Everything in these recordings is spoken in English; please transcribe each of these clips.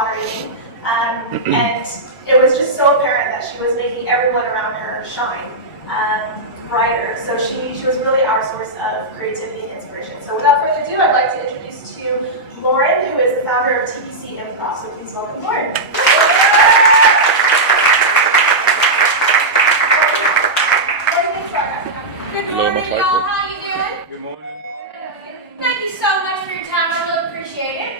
water eating. And it was just so apparent that she was making everyone around her shine brighter. So she was really our source of creativity and inspiration. So without further ado, I'd like to introduce to you Lauren, who is the founder of TBC Improv. So please welcome Lauren. Good morning, y'all. How you doing? Good morning. Thank you so much for your time. I really appreciate it.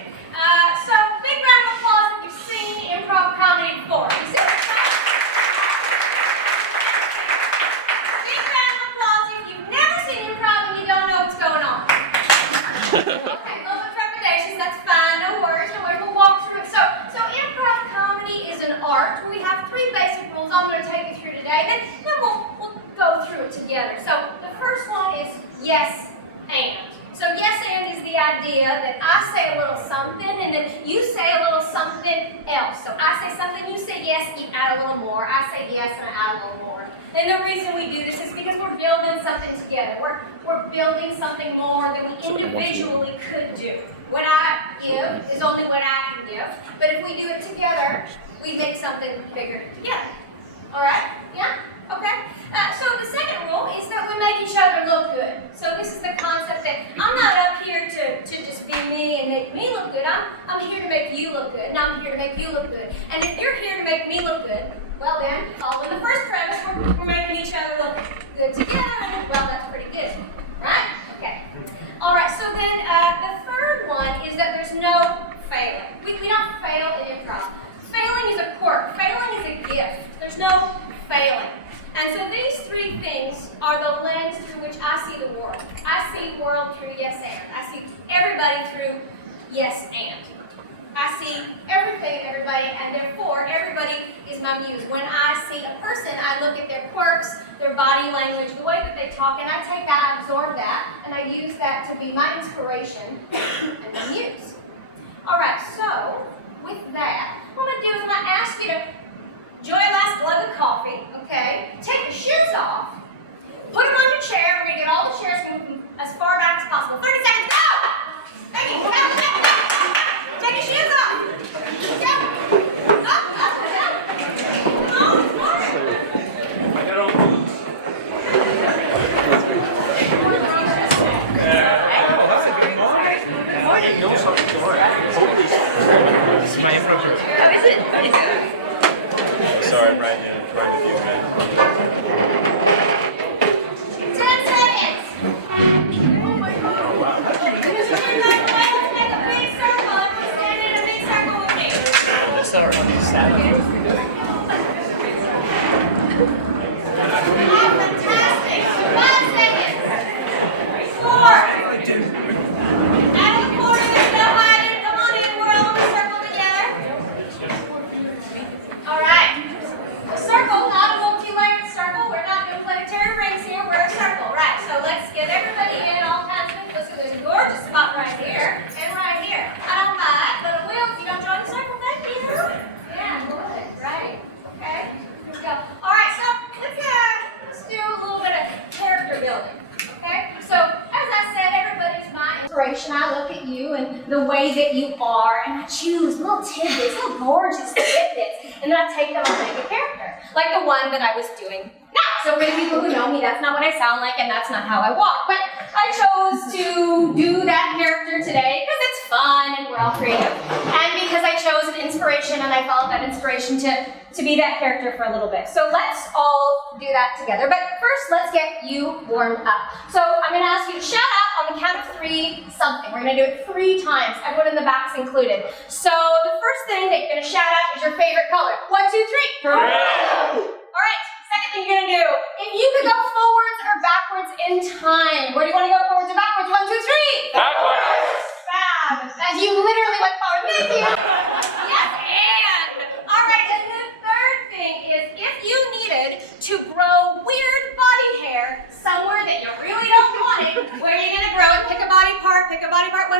So, big round of applause if you've seen improv comedy before. You see what I'm saying? Big round of applause if you've never seen improv and you don't know what's going on. Okay, a little bit trepidation. That's fine. No worries. We'll walk through it. So improv comedy is an art where we have three basic rules I'm going to take you through today. Then we'll go through it together. So the first one is yes and. So yes and is the idea that I say a little something and then you say a little something else. So I say something, you say yes, you add a little more. I say yes and I add a little more. And the reason we do this is because we're building something together. We're building something more than we individually could do. What I give is only what I can give. But if we do it together, we make something bigger together. All right? Yeah? Okay? So the second rule is that we make each other look good. So this is the concept that I'm not up here to just be me and make me look good. I'm here to make you look good, and I'm here to make you look good. And if you're here to make me look good, well then, following the first premise, we're making each other look good together, and well, that's pretty good. Right? Okay. All right, so then the third one is that there's no failing. We don't fail in improv. Failing is a quirk. Failing is a gift. There's no failing. And so these three things are the lens through which I see the world. I see the world through yes and. I see everybody through yes and. I see everything and everybody, and therefore everybody is my muse. When I see a person, I look at their quirks, their body language, the way that they talk, and I take that, I absorb that, and I use that to be my inspiration and my muse. All right, so with that, what I'm going to do is I'm going to ask you to enjoy a last glug of coffee, okay? Take your shoes off, put them on your chair. We're going to get all the chairs moving as far back as possible. 30 seconds, go! Thank you. Go. Take your shoes off. Go. Up. Come on. I got on boots. I didn't know something to work. Holy shit. This is my improv. How is it? Sorry, Brian, I'm trying to do that. 10 seconds. Oh my God. Oh, wow. Let's make a big circle. Everyone stand in a big circle with me. That's our stand-up. Oh, fantastic. 5 seconds. 4. Out of the corner, there's no hiding. Come on in. We're all in a circle together. All right. A circle, not a multi-layered circle. We're not doing planetary rings here. We're a circle, right? So let's get everybody in, all kinds of things. There's a gorgeous spot right here and right here. I don't mind, but I will if you don't join the circle. Thank you. Yeah, good. Right. Okay. Here we go. All right. So let's do a little bit of character building. Okay. So as I said, everybody's my inspiration. I look at you and the way that you are, and I choose little tidbits, little gorgeous tidbits, and then I take them and make a character, like the one that I was doing now. So for the people who know me, that's not what I sound like, and that's not how I walk. But I chose to do that character today because it's fun and we're all creative, and because I chose an inspiration and I followed that inspiration to be that character for a little bit. So let's all do that together. But first, let's get you warmed up. So I'm going to ask you to shout out on the count of 3 something. We're going to do it 3 times. Everyone in the back's included. So the first thing that you're going to shout out is your favorite color. 1, 2, 3. Hooray! All right. Second thing you're going to do, if you could go forwards or backwards in time, where do you want to go forwards or backwards? 1, 2, 3. Backwards! Fab. As you literally went forward. Thank you. Yes, and. All right, and the third thing is if you needed to grow weird body hair somewhere that you really don't want it, where are you going to grow it? Pick a body part. 1,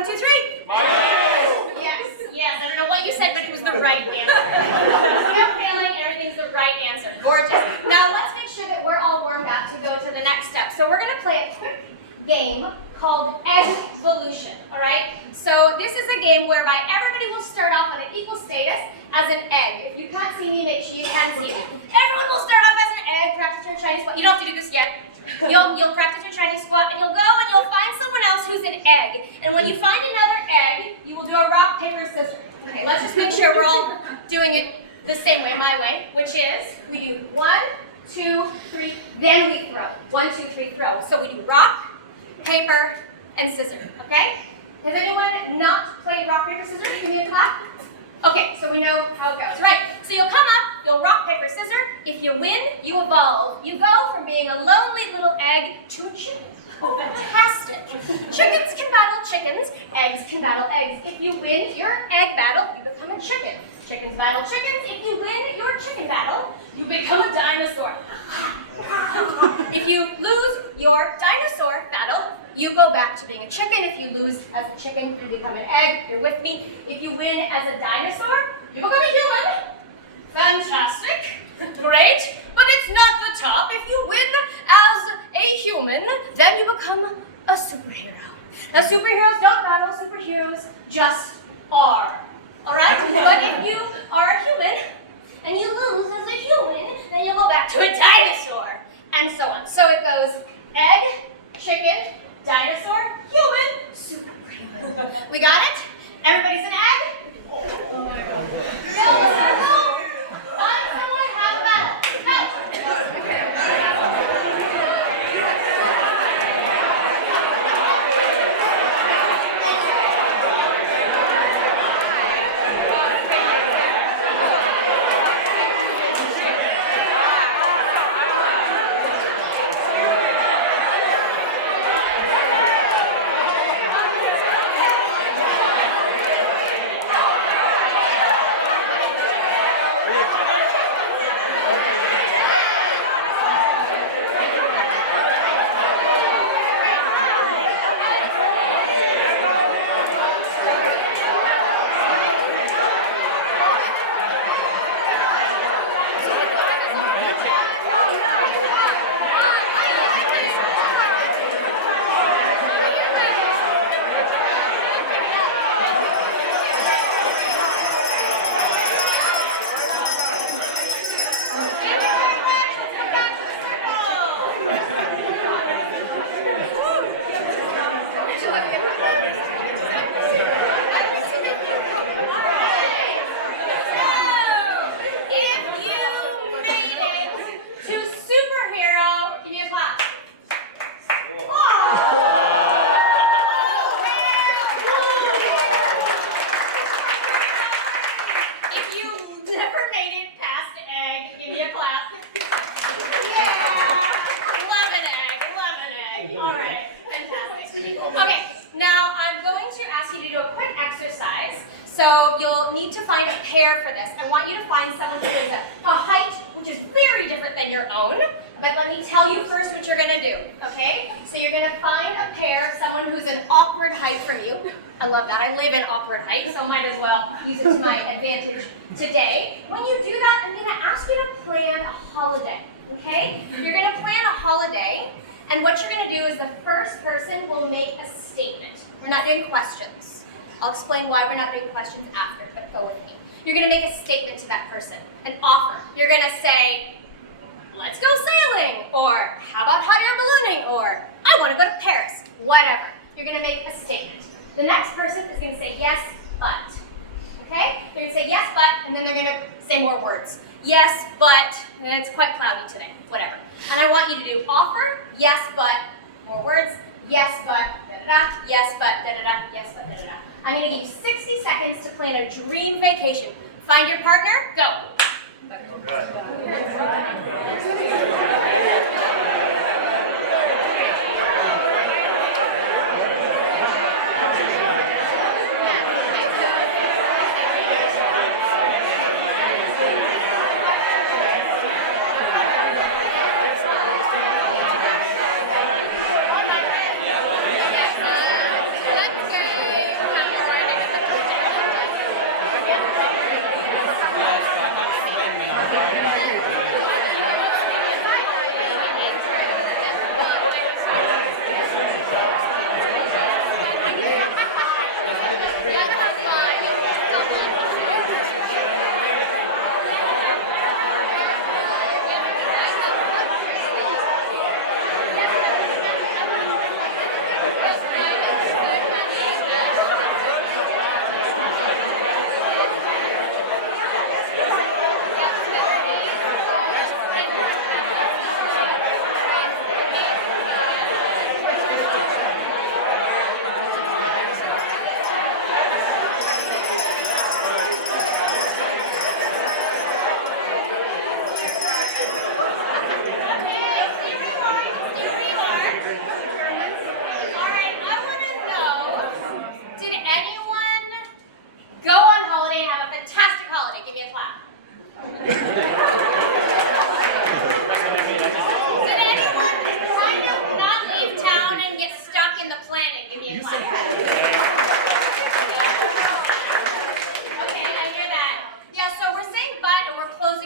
2, 3. My face! Yes. I don't know what you said, but it was the right answer. No failing, everything's the right answer. Gorgeous. Now let's make sure that we're all warmed up to go to the next step. So we're going to play a quick game called Evolution, all right? So this is a game whereby everybody will start off on an equal status, as an egg. If you can't see me, make sure you can see me. Everyone will start off as an egg, practice your Chinese squat. You don't have to do this yet. You'll practice your Chinese squat, and you'll go and you'll find someone else who's an egg. And when you find another egg, you will do a rock, paper, scissors. Okay, let's just make sure we're all doing it the same way, my way, which is we do 1, 2, 3, then we throw. 1, 2, 3, throw. So we do rock, paper, and scissors, okay? Has anyone not played rock, paper, scissors? Give me a clap. Okay, so we know how it goes. Right, so you'll come up, you'll rock, paper, scissors. If you win, you evolve. You go from being a lonely little egg to a chicken. Oh, fantastic. Chickens can battle chickens, eggs can battle eggs. If you win your egg battle, you become a chicken. Chickens battle chickens. If you win your chicken battle, you become a dinosaur. If you lose your dinosaur battle, you go back to being a chicken. If you lose as a chicken, you become an egg. You're with me. If you win as a dinosaur, you become a human. Fantastic. Great. But it's not the top. If you win as a human, then you become a superhero. Now, superheroes don't battle. Superheroes just are. All right? But if you are a human and you lose as a human, then you'll go back to a dinosaur. And so on. So it goes egg, chicken, dinosaur, human, superhuman. We got it? Everybody's an egg? Oh my God. Find someone, have a battle. So you'll need to find a pair for this. I want you to find someone who is a height which is very different than your own. But let me tell you first what you're going to do, okay? So you're going to find a pair, someone who's an awkward height from you. I love that. I live in awkward height, so might as well use it to my advantage today. When you do that, I'm going to ask you to plan a holiday, okay? You're going to plan a holiday, and what you're going to do is the first person will make a statement. We're not doing questions. I'll explain why we're not doing questions after, but go with me. You're going to make a statement to that person, an offer. You're going to say, let's go sailing, or how about hot air ballooning, or I want to go to Paris, whatever. You're going to make a statement. The next person is going to say yes, but. Okay? They're going to say yes, but, and then they're going to say more words. Yes, but, and it's quite cloudy today, whatever. And I want you to do offer, yes, but, more words, yes, but, da-da-da, yes, but, da-da-da, yes, but, da-da-da. I'm going to give you 60 seconds to plan a dream vacation. Find your partner, go.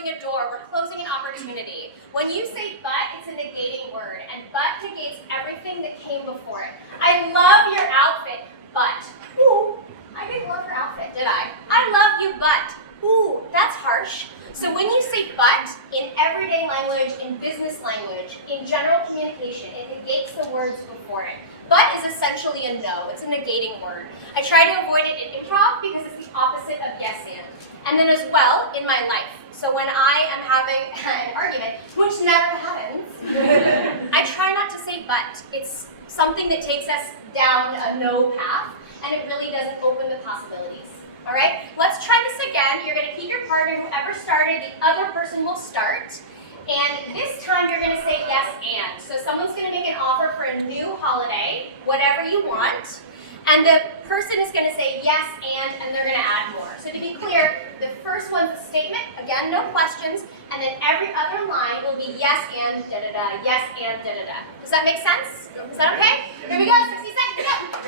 closing a door, we're closing an opportunity. When you say but, it's a negating word, and but negates everything that came before it. I love your outfit, but. Ooh, I didn't love your outfit, did I? I love you, but. Ooh, that's harsh. So when you say but, in everyday language, in business language, in general communication, it negates the words before it. But is essentially a no. It's a negating word. I try to avoid it in improv because it's the opposite of yes and. And then as well, in my life. So when I am having an argument, which never happens, I try not to say but. It's something that takes us down a no path, and it really doesn't open the possibilities. All right, let's try this again. You're going to keep your partner. Whoever started, the other person will start. And this time you're going to say yes and. So someone's going to make an offer for a new holiday, whatever you want. And the person is going to say yes and they're going to add more. So to be clear, the first one's a statement. Again, no questions. And then every other line will be yes and da-da-da, yes and da-da-da. Does that make sense? Is that okay? Here we go, 60 seconds, go.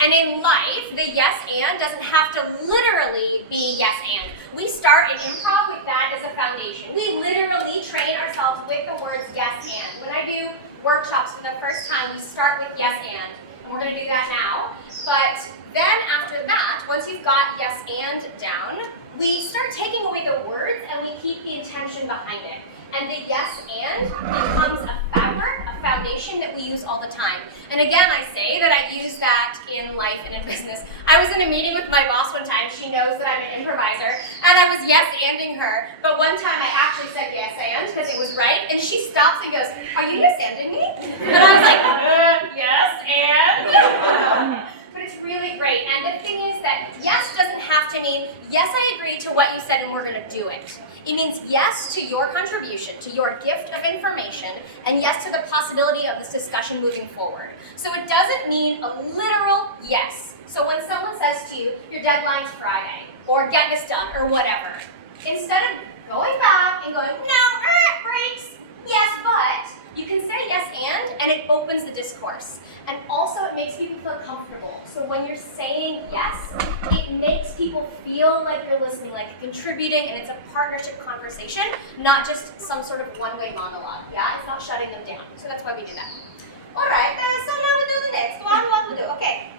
And in life, the yes and doesn't have to literally be yes and. We start in improv with that as a foundation. We literally train ourselves with the words yes and. When I do workshops for the first time, we start with yes and we're going to do that now. But then after that, once you've got yes and down, we start taking away the words and we keep the intention behind it. And the yes and becomes a fabric, a foundation that we use all the time. And again, I say that I use that in life and in business. I was in a meeting with my boss one time. She knows that I'm an improviser, and I was yes-anding her. But one time I actually said yes and because it was right, and she stops and goes, "Are you yes-anding me?" And I was like, yes and. But it's really great. And the thing is that yes doesn't have to mean, yes, I agree to what you said and we're going to do it. It means yes to your contribution, to your gift of information, and yes to the possibility of this discussion moving forward. So it doesn't mean a literal yes. So when someone says to you, your deadline's Friday, or get this done, or whatever, instead of going back and going, no, breaks, yes, but, you can say yes and it opens the discourse. And also it makes people feel comfortable. So when you're saying yes, it makes people feel like you're listening, like you're contributing, and it's a partnership conversation, not just some sort of one-way monologue. Yeah, it's not shutting them down. So that's why we do that. All right, so now we'll do the next. What we'll do? Okay.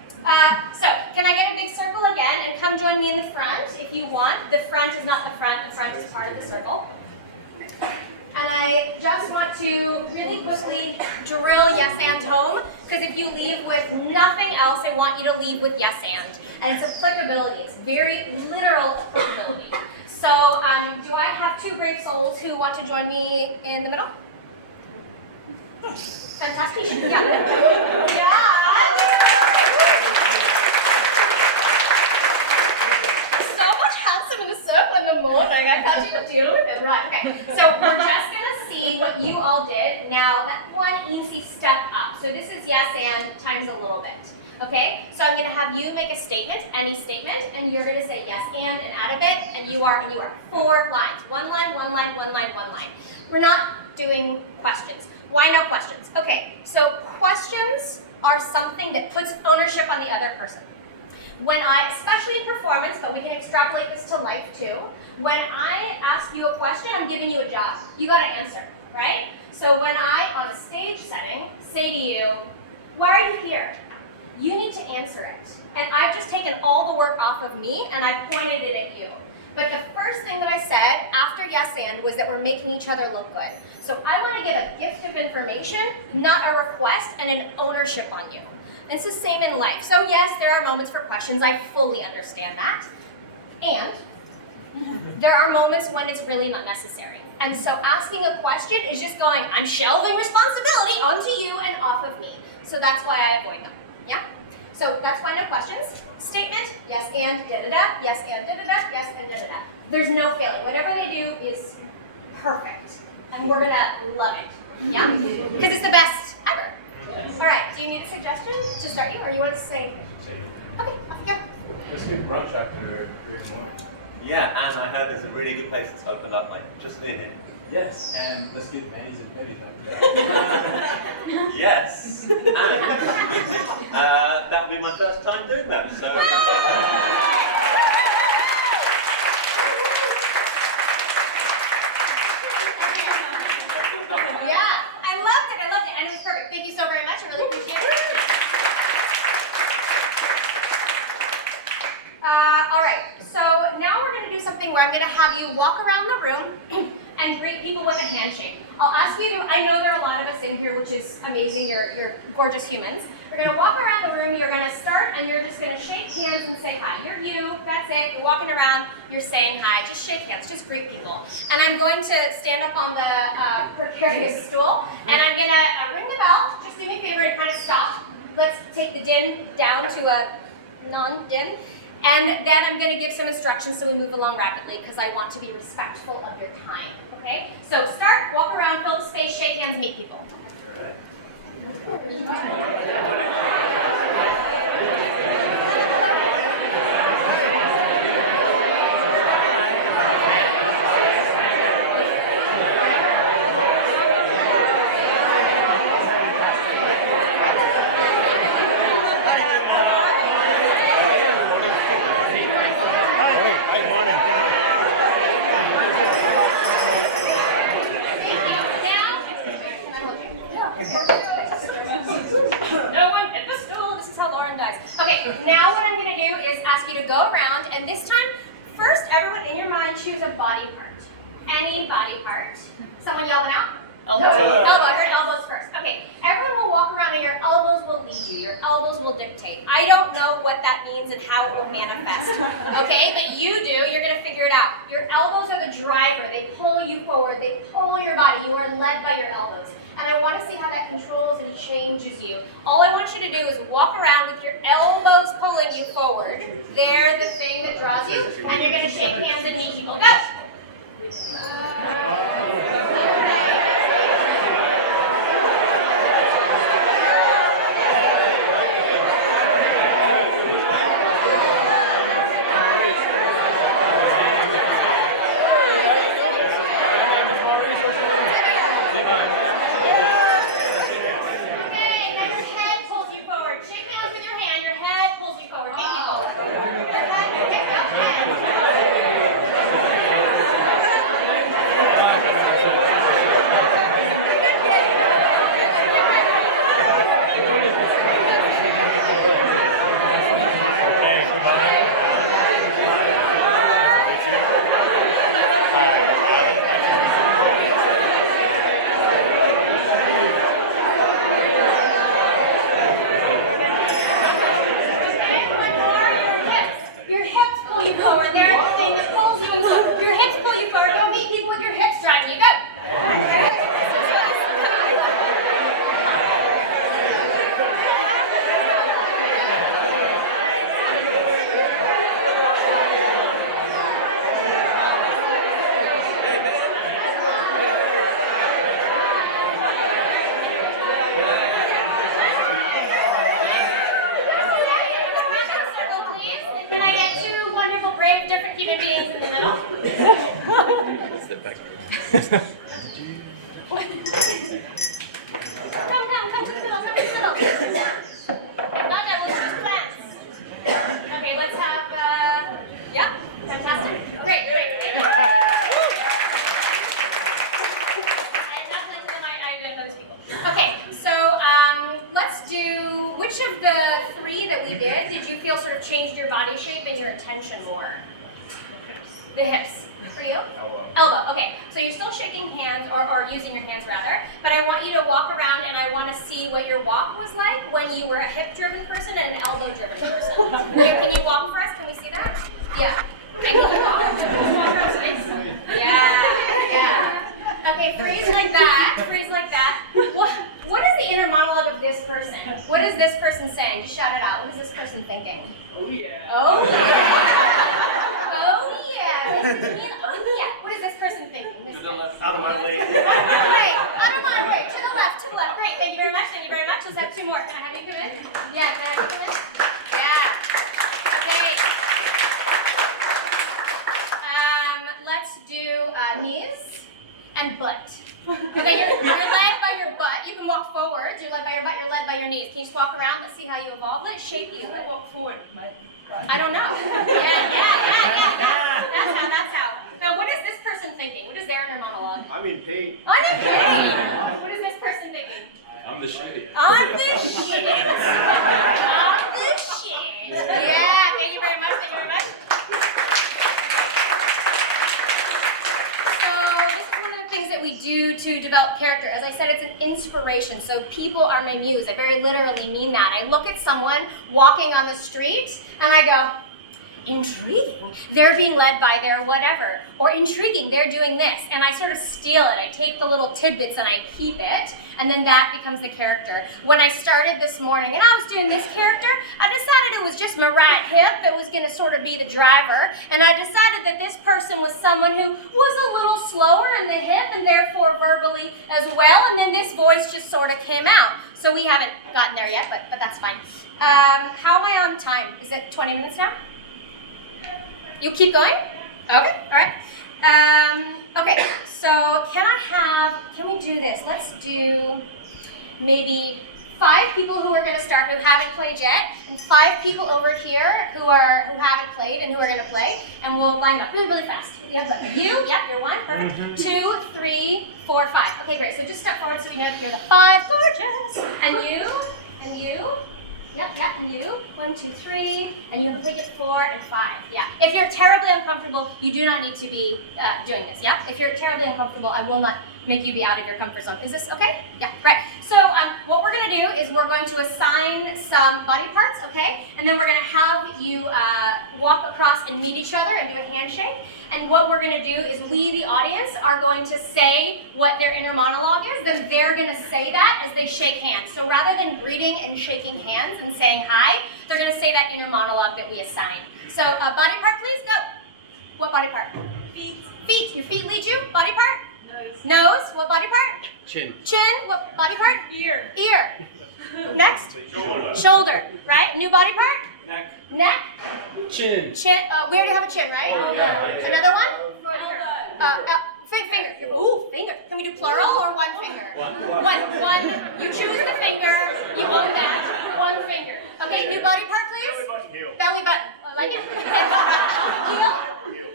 So can I get a big circle again and come join me in the front if you want. The front is not the front is part of the circle. And I just want to really quickly drill yes and home, because if you leave with nothing else, I want you to leave with yes and. And it's applicability. It's very literal applicability. So do I have two brave souls who want to join me in the middle? Fantastic. Yeah. So much handsome in a circle in the morning. I can't even deal with it. Right, okay. So we're just going to see what you all did. Now, that one easy step up. So this is yes and times a little bit. Okay? So I'm gonna have you make a statement, any statement, and you're gonna say yes and out of it, and you are 4 lines. 1 line, 1 line, 1 line, 1 line. We're not doing questions. Why no questions? Okay, so questions are something that puts ownership on the other person. When I, especially in performance, but we can extrapolate this to life too, when I ask you a question, I'm giving you a job. You gotta answer, right? So when I, on a stage setting, say to you, why are you here? You need to answer it. And I've just taken all the work off of me and I've pointed it at you. But the first thing that I said after yes and was that we're making each other look good. So I want to give a gift of information, not a request, and an ownership on you. And it's the same in life. So yes, there are moments for questions. I fully understand that. And there are moments when it's really not necessary. And so asking a question is just going, I'm shelving responsibility onto you and off of me. So that's why I avoid them. Yeah? So that's why no questions. Statement, yes and da-da-da, yes and da-da-da, yes and da-da-da. There's no failing. Whatever they do is perfect. And we're gonna love it. Yeah? Because it's the best ever. All right, do you need a suggestion to start you, or you want to say? Okay, off you go. Let's get brunch after CreativeMornings. Yeah, and I heard there's a really good place that's opened up like just near here. Yes, and let's get Manny's and Betty's after Yes, and that will be my first time doing that, so. Yeah, I loved it, and it was perfect. Thank you so very much, I really appreciate it. All right, so now we're gonna do something where I'm gonna have you walk around the room and greet people with a handshake. I'll ask you to, I know there are a lot of us in here, which is amazing, you're gorgeous humans. We're gonna walk around the room, you're gonna start, and you're just gonna shake hands and say hi. You're you, that's it, you're walking around, you're saying hi, just shake hands, just greet people. And I'm going to stand up on the precarious stool, and I'm gonna ring the bell. Just do me a favor and kind of stop. Let's take the din down to a non-din. And then I'm going to give some instructions so we move along rapidly because I want to be respectful of your time, okay? So start, walk around, fill the space, shake hands, meet people. Now what I'm going to do is ask you to go around, and this time, first everyone in your mind choose a body part. Any body part. Someone yell it out? Elbow. I heard elbows first. Okay, everyone will walk around and your elbows will lead you. Your elbows will dictate. I don't know what that means and how it will manifest. Okay, but you do. You're going to figure it out. Your elbows are the driver. They pull you forward. They pull your body. You are led by your elbows. And I want to see how that controls and changes you. All I want you to do is walk around with your elbows pulling you forward. They're the thing that draws you. And you're going to shake hands and meet people. Go! Your head Step back. Come to the middle, come to the middle. Not that we'll choose plants. Okay, let's have, yeah, fantastic. Great. I didn't know these people. Okay, so let's do, which of the three that we did you feel sort of changed your body shape and your attention more? The hips. For you? Elbow. Okay, so you're still shaking hands, or using your hands rather, but I want you to walk around and I want to see what your walk was like when you were a hip-driven person and an elbow-driven person. Can you walk for us? Can we see that? Yeah. Okay, can you walk? Can you walk around space? Yeah. Okay, freeze like that. What is the inner monologue of this person? What is this person saying? Just shout it out. What is this person thinking? Oh yeah. Oh yeah. Oh yeah. Oh yeah. What is this person thinking? To the left. Out of my way. Right. Out of my way. To the left. Great. Thank you very much. Let's have two more. Can I have you come in? Yeah. Can I have you come in? Yeah. Okay. Let's do knees and butt. Okay, you're led by your butt. You can walk forwards. You're led by your butt. You're led by your knees. Can you just walk around? Let's see how you evolve. Let it shape you. I walk forward. I don't know. Yeah. That's how. Now, what is this person thinking? What is their inner monologue? I'm in pain. I'm in pain. What is this person thinking? I'm the shit. On the shit. On the shit. Yeah, thank you very much. So this is one of the things that we do to develop character. As I said, it's an inspiration. So people are my muse. I very literally mean that. I look at someone walking on the street and I go, intriguing. They're being led by their whatever. Or intriguing, they're doing this. And I sort of steal it. I take the little tidbits and I keep it. And then that becomes the character. When I started this morning and I was doing this character, I decided it was just my right hip that was going to sort of be the driver. And I decided that this person was someone who was a little slower in the hip and therefore verbally as well. And then this voice just sort of came out. So we haven't gotten there yet, but that's fine. How am I on time? Is it 20 minutes now? You keep going? Okay, all right. Okay, so can we do this? Let's do maybe 5 people who are going to start who haven't played yet, and 5 people over here who haven't played and who are going to play, and we'll line up really fast. Yep, you're 1, perfect. 2, 3, 4, 5. Okay, great. So just step forward so we know that you're the 5 gorgeous. And you. Yep, and you. 1, 2, 3, and you complete it 4 and 5. Yeah. If you're terribly uncomfortable, you do not need to be doing this. Yeah. If you're terribly uncomfortable, I will not make you be out of your comfort zone. Is this okay? Yeah. Right. So what we're gonna do is we're going to assign some body parts, okay? And then we're gonna have you walk across and meet each other and do a handshake. And what we're going to do is we, the audience, are going to say what their inner monologue is. Then they're going to say that as they shake hands. So rather than greeting and shaking hands and saying hi, they're going to say that inner monologue that we assign. So body part, please. Go. What body part? Feet. Feet. Your feet lead you. Body part? Nose. Nose. What body part? Chin. Chin. What body part? Ear. Ear. Next? Shoulder. Right? New body part? Neck. Neck. Chin. Chin. We already have a chin, right? Oh, yeah. Another one? Finger. Ooh, finger. Can we do plural or one finger? One. You choose the finger. You own that. One finger. Okay, new body part, please. Belly button. I like it.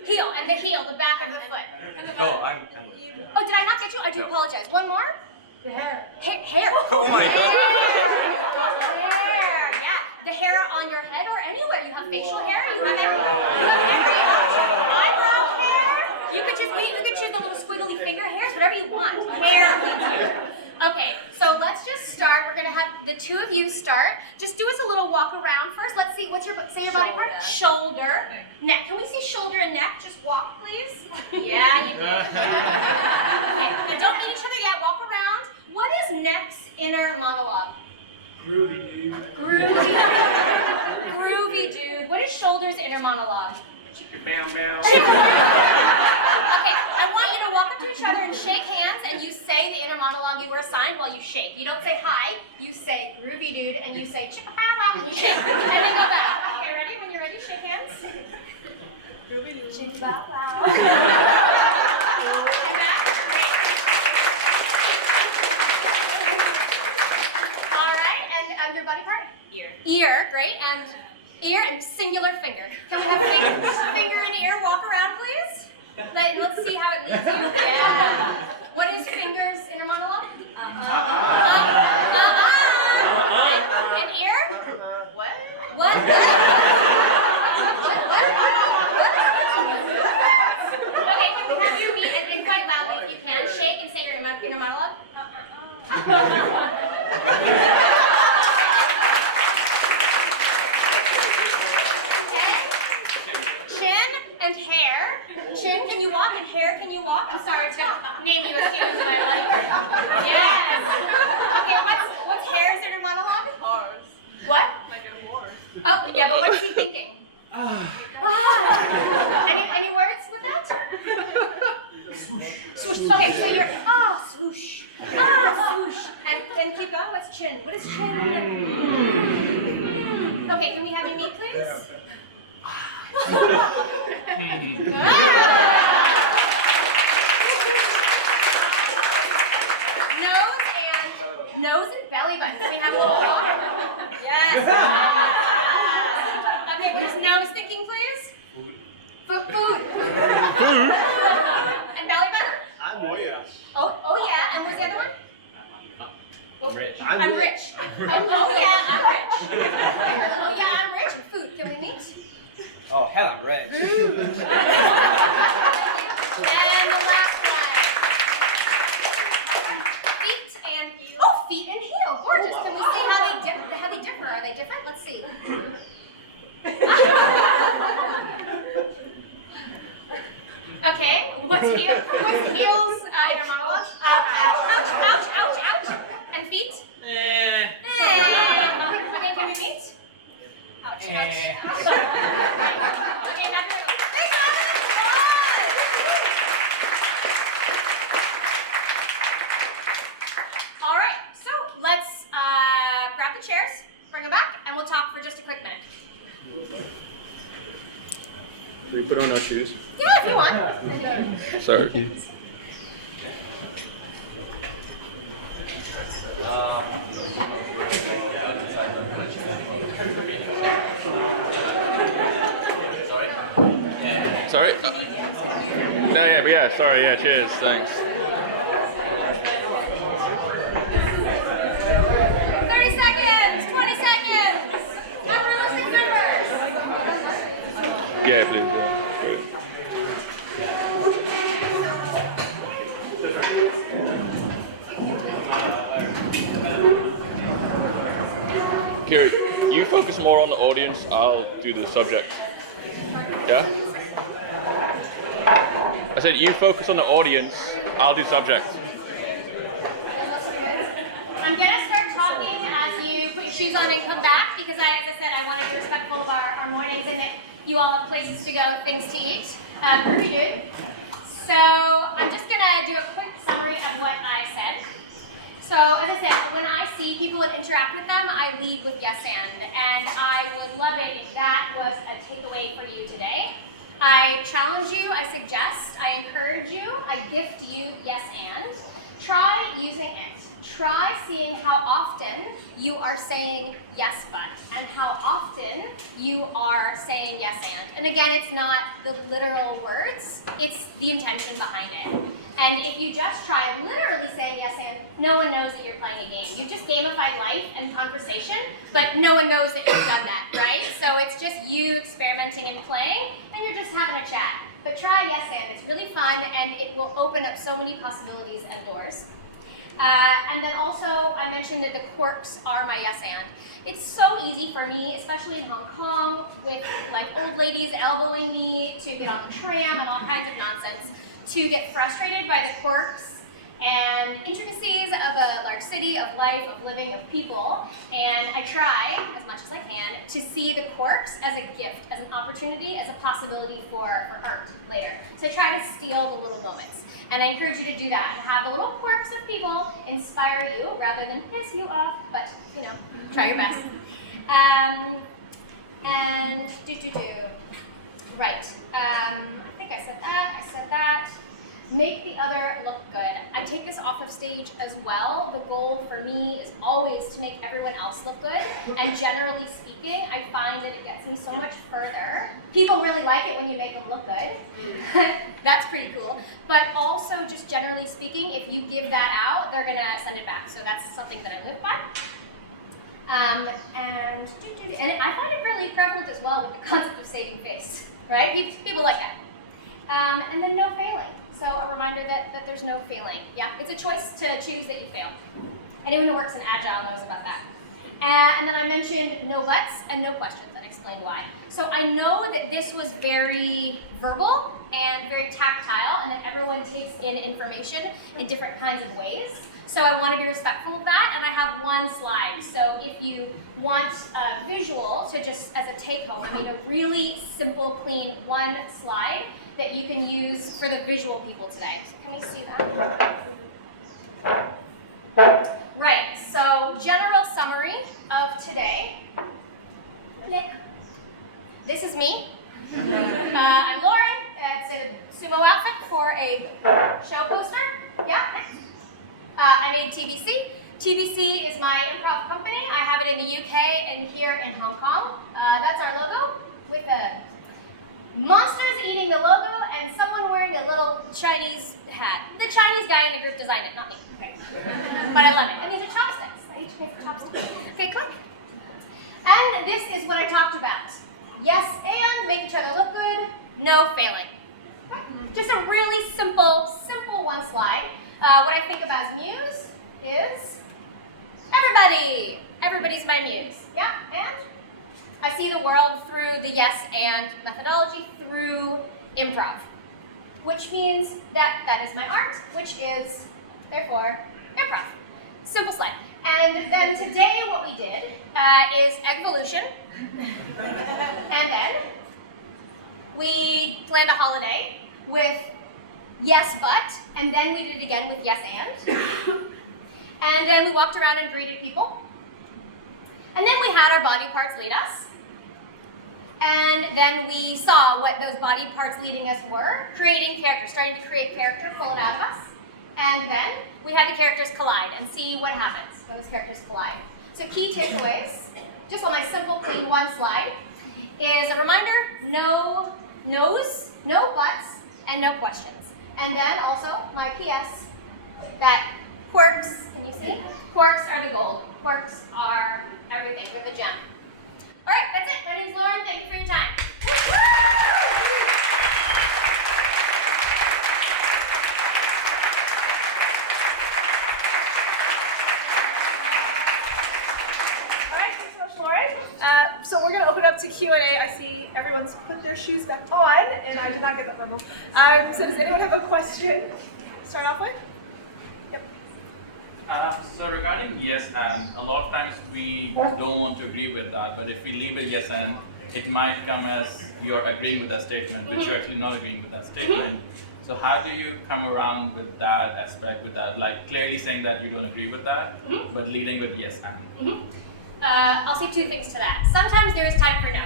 Heel. And the heel, the back of the foot. Oh, I'm. Oh, did I not get you? I do apologize. One more. The hair. Hair. Oh my God. Hair. Yeah. The hair on your head or anywhere. You have facial hair. You have every eyebrow hair. You could choose the little squiggly finger hairs, whatever you want. Hair. Okay, so let's just start. We're gonna have the 2 of you start. Just do us a little walk around first. Let's see. Say your body part. Shoulder. Neck. Can we see shoulder and neck? Just walk, please. Yeah, you did. Okay. Now don't meet each other yet. Walk around. What is neck's inner monologue? Groovy dude. Groovy dude. What is shoulder's inner monologue? Bow. Okay, I want you to walk up to each other and shake hands, and you say the inner monologue you were assigned while you shake. You don't say hi, you say groovy dude, and you say chicka bow wow, and you shake. And then go back. Okay, ready? When you're ready, shake hands. Groovy dude. Chicka bow wow. great. And ear and singular finger. Can we have finger and ear walk around, please? Let's see how it leads you. Yeah. What is fingers inner monologue? And ear? What? What? Okay, can we have you meet and quite loudly if you can? Shake and say your inner monologue. And hair. Chin, can you walk? And hair, can you walk? I'm sorry to name you a human, but yes. Okay, what's hair's inner monologue? Horse. What? Like a horse. Oh, yeah, but what's he thinking? Any words with that? Swoosh. Okay, so you're swoosh. Swoosh. And keep going. What's chin? What is chin? Okay, can we have you meet, please? Nose and belly button. Can we have a little walk? Yes. Okay, what is nose thinking, please? Food. And belly button? Oh yeah. Oh yeah. And what's the other one? I'm rich. I'm rich. Oh yeah, I'm rich. Oh yeah, I'm rich. Food. Can we meet? Oh, hell, I'm rich. And the last one. Feet and heel. Gorgeous. Can we see how they differ? Are they different? Let's see. Okay. What's heels inner monologue? Ouch. And feet? Okay, can we meet? Ouch. Okay, now all right, so let's grab the chairs, bring them back, and we'll talk for just a quick minute. Should we put on our shoes? Yeah, if you want. Sorry. Sorry? Sorry, cheers, thanks. 30 seconds, 20 seconds. Unrealistic numbers. Yeah, please. Great. Kira, you focus more on the audience, I'll do the subject. Yeah? I said you focus on the audience, I'll do subject. I'm going to start talking as you put your shoes on and come back because, as I said, I want to be respectful of our mornings and that you all have places to go, things to eat. Pretty good. So I'm just going to do a quick summary of what I said. So as I said, when I see people and interact with them, I lead with yes and I would love it if that was a takeaway for you today. I challenge you, I suggest, I encourage you, I gift you yes and. Try using it. Try seeing how often you are saying yes but and how often you are saying yes and. And again, it's not the literal words, it's the intention behind it. And if you just try literally saying yes and, no one knows that you're playing a game. You've just gamified life and conversation, but no one knows that you've done that, right? So it's just you experimenting and playing, and you're just having a chat. But try yes and, it's really fun, and it will open up so many possibilities and doors. And then also, I mentioned that the quirks are my yes and. It's so easy for me, especially in Hong Kong, with like old ladies elbowing me to get on the tram and all kinds of nonsense, to get frustrated by the quirks and intricacies of a large city, of life, of living, of people. And I try, as much as I can, to see the quirks as a gift, as an opportunity, as a possibility for art later. So I try to steal the little moments. And I encourage you to do that, and have the little quirks of people inspire you rather than piss you off, but, you know, try your best. Right, I think I said that. make the other look good. I take this off of stage as well. The goal for me is always to make everyone else look good. And generally speaking, I find that it gets me so much further. People really like it when you make them look good. That's pretty cool. But also, just generally speaking, if you give that out, they're gonna send it back. So that's something that I live by. And I find it really prevalent as well with the concept of saving face, right? People like that. And then no failing. So a reminder that there's no failing. Yeah, it's a choice to choose that you fail. Anyone who works in Agile knows about that. And then I mentioned no buts and no questions and explained why. So I know that this was very verbal and very tactile, and that everyone takes in information in different kinds of ways. So I want to be respectful of that, and I have one slide. So if you want a visual to just as a take-home, I mean a really simple, clean one slide that you can use for the visual people today. So can we see that? Right, so general summary of today. Nick. This is me. I'm Lauren. It's a sumo outfit for a show poster. Yeah, next. I made TBC. TBC is my improv company. I have it in the UK and here in Hong Kong. That's our logo with the monsters eating the logo and someone wearing a little Chinese hat. The Chinese guy in the group designed it, not me. Okay. But I love it. And these are chopsticks. I each make chopsticks. Okay, click. And this is what I talked about. Yes, and make each other look good. No failing. Okay. Just a really simple one slide. What I think about Muse is everybody. Everybody's my muse. Yeah, and I see the world through the yes and methodology, through improv, which means that is my art, which is, therefore, improv. Simple slide. And then today what we did is evolution. And then we planned a holiday with yes, but, and then we did it again with yes, and. And then we walked around and greeted people. And then we had our body parts lead us. And then we saw what those body parts leading us were, creating character, starting to create character, pull it out of us. And then we had the characters collide and see what happens when those characters collide. So key takeaways, just on my simple, clean one slide, is a reminder, no no's, no buts, and no questions. And then also my PS, that quirks, can you see? Quirks are the gold. Quirks are everything. We're the gem. All right, that's it. My name's Lauren. Thank you for your time. All right, thanks so much, Lauren. So we're going to open up to Q&A. I see everyone's put their shoes back on, and I did not get that memo. So does anyone have a question to start off with? Yep. So regarding yes and, a lot of times we don't want to agree with that, but if we leave it yes and, it might come as you're agreeing with that statement, but you're actually not agreeing with that statement. So how do you come around with that aspect, with that, like clearly saying that you don't agree with that, but leading with yes and? I'll say two things to that. Sometimes there is time for no.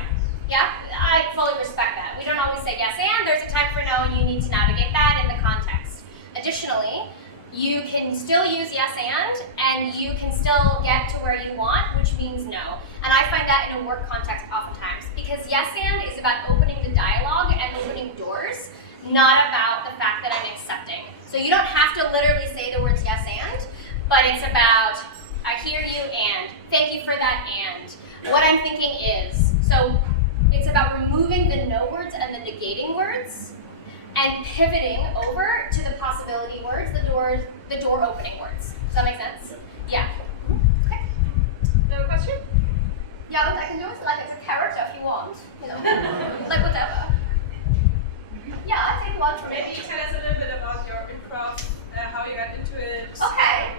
Yeah, I fully respect that. We don't always say yes and, there's a time for no, and you need to navigate that in the context. Additionally, you can still use yes and you can still get to where you want, which means no. And I find that in a work context oftentimes, because yes and is about opening the dialogue and opening doors, not about the fact that I'm accepting. So you don't have to literally say the words yes and, but it's about, I hear you and, thank you for that and. What I'm thinking is, so it's about removing the no words and the negating words, and pivoting over to the possibility words, the door opening words. Does that make sense? Yeah. Okay. No question? Yeah, I can do it like it's a character if you want. You know, like whatever. Yeah, I take one from Maybe it. tell us a little bit about your improv, how you got into it. Okay.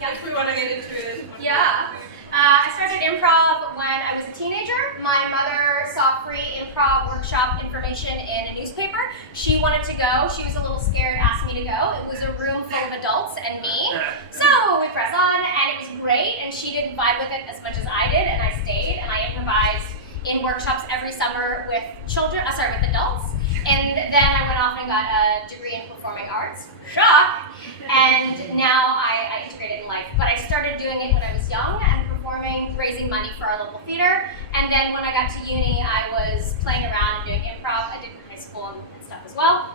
Yeah. If we want to get into it. Yeah. I started improv when I was a teenager. My mother saw free improv workshop information in a newspaper. She wanted to go. She was a little scared, asked me to go. It was a room full of adults and me. So we pressed on, and it was great, and she didn't vibe with it as much as I did, and I stayed, and I improvised in workshops every summer with with adults. And then I went off and got a degree in performing arts. Shock! And now I integrate it in life. But I started doing it when I was young and performing, raising money for our local theater. And then when I got to uni, I was playing around and doing improv. I did in high school and stuff as well.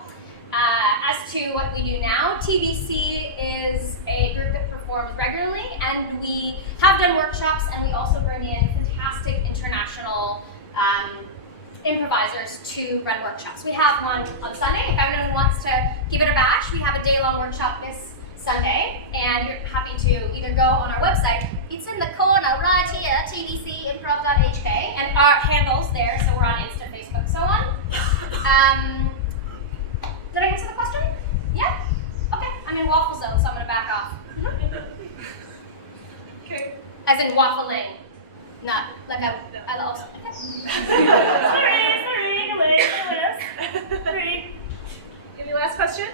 As to what we do now, TBC is a group that performs regularly, and we have done workshops, and we also bring in fantastic international improvisers to run workshops. We have one on Sunday. If anyone wants to give it a bash, we have a day-long workshop this Sunday, and you're happy to either go on our website. It's in the corner right here, tbcimprov.hk, and our handles there, so we're on Insta, Facebook, so on. Did I answer the question? Yeah? Okay, I'm in waffle zone, so I'm gonna back off. Okay. As in waffling, not like I love. Okay. Any last question?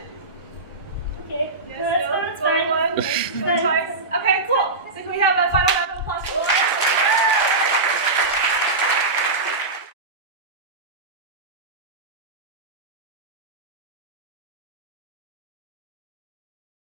Okay. Yes, no, That's fine. one.